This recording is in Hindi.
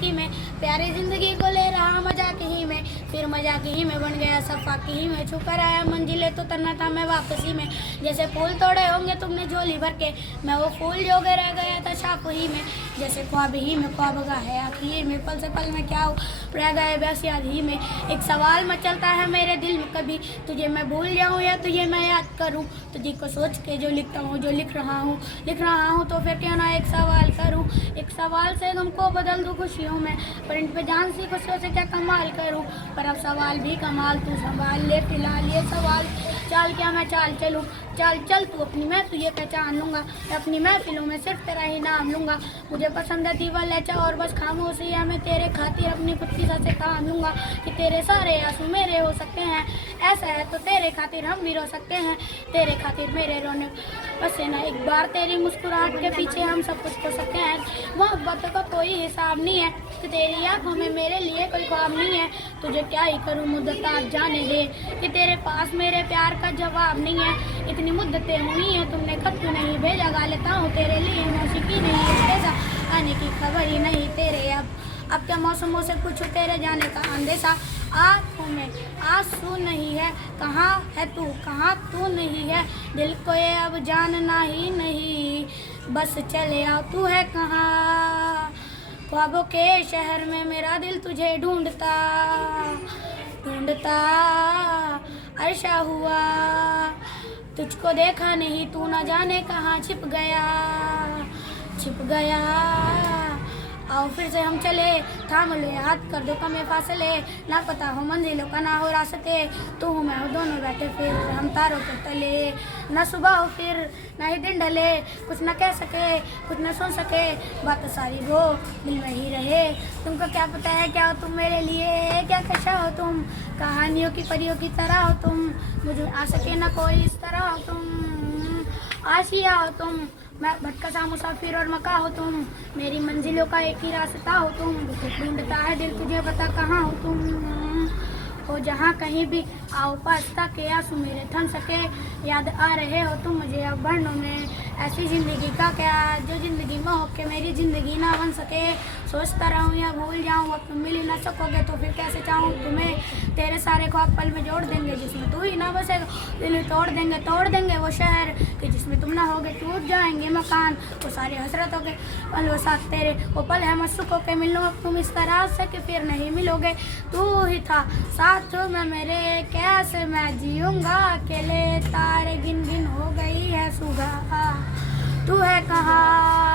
बेबाकी में, प्यारी जिंदगी को ले रहा मजाक ही में, फिर मजाक ही में बन गया सफाकी ही में, छुकर आया मंजिले तो तरना था मैं वापसी में, जैसे फूल तोड़े होंगे तुमने झोली भर के, मैं वो फूल जो रह गया था शाप ही में, जैसे ख्वाब ही में ख्वाब गा है आखिर में, पल से पल में क्या हो रह गए बस याद ही में। एक सवाल मचलता है मेरे दिल में कभी, तुझे मैं भूल जाऊँ या तुझे मैं याद करूँ, तुझे को सोच के जो लिखता हूँ जो लिख रहा हूँ तो फिर क्यों ना एक सवाल करूँ, एक सवाल से गम को बदल दूँ खुशियों में, पर इन पे जान सी खुशियों से क्या कमाल करूँ, पर अब सवाल भी कमाल तू संभाल ले फिलहाल ये सवाल, चाल क्या मैं चाल चलूँ, चाल चल तू अपनी मैं तुझे पहचान लूँगा, अपनी महफिलों में सिर्फ तेरा ही नाम लूँगा, मुझे पसंद है दीवा लचा और बस खामोशी है, मैं तेरे खातिर अपनी कुत्ती से काम लूँगा, कि तेरे सारे आंसू मेरे हो सकते हैं, ऐसा है तो तेरे खातिर हम भी रो सकते हैं, तेरे खातिर मेरे रोने बस ना एक बार तेरी मुस्कुराहट के पीछे हम सब कुछ हो सकते हैं, मोहब्बत का कोई हिसाब नहीं है, कि तेरी आंखों में मेरे लिए कोई ख्वाब नहीं है, तुझे क्या ही करूँ मुद्दत आप जाने दे, कि तेरे पास मेरे प्यार का जवाब नहीं है, इतनी मुद्दतें हुई हैं तुमने खत क्यों नहीं भेजा, गा लेता हूँ तेरे लिए मौसीकी नहीं है तेजा, आने की खबर ही नहीं तेरे अब क्या मौसमों से कुछ तेरे जाने का अंदेशा, आँखों में आंसू नहीं है, कहाँ है तू कहाँ तू नहीं है, दिल को ये अब जानना ही नहीं, बस चले आओ तू है कहाँ, ख्वाबों के शहर में मेरा दिल तुझे ढूंढता ढूंढता अरशा हुआ, तुझको देखा नहीं तू ना जाने कहाँ छिप गया, आओ फिर से हम चले, थाम ले हाथ कर दो कमे फासले, ना पता हो मंजिलों का ना हो रास्ते, तू हूँ मैं हो दोनों बैठे फिर हम तारों के तले, ना सुबह हो फिर ना ही दिन ढले, कुछ ना कह सके कुछ ना सुन सके, बात सारी वो दिल में ही रहे, तुमको क्या पता है क्या हो तुम मेरे लिए, क्या कशा हो तुम, कहानियों की परियों की तरह हो तुम, मुझे आ सके ना कोई इस तरह हो तुम, आशिया हो तुम, मैं भटका सा मुसाफिर और मका हो तुम, मेरी मंजिलों का एक ही रास्ता हो तुम, ढूंढता है दिल तुझे बता कहाँ हो तुम, हो जहाँ कहीं भी आओ पास ताकि आंसू मेरे थम सके, याद आ रहे हो तुम मुझे अब भरनों में, ऐसी ज़िंदगी का क्या जो ज़िंदगी में हो के मेरी ज़िंदगी ना बन सके, सोचता रहूँ या भूल जाऊँ अब तुम मिल ही ना सकोगे तो फिर कैसे चाहूँ तुम्हें, तेरे सारे ख्वाब पल में जोड़ देंगे जिसमें तू ही ना बसेगा, दिल तोड़ देंगे वो शहर कि जिसमें तुम ना होगे, टूट जाएंगे मकान वो सारी हसरतों के पल, वो साथ तेरे वो पल है मशुकों के, मिल लो अब तुम इस तरह से कि फिर नहीं मिलोगे, तू ही था साथ में मेरे, कैसे मैं जीऊँगा अकेले, तारे गिन गिन हो गई है सुबह, तू है कहाँ।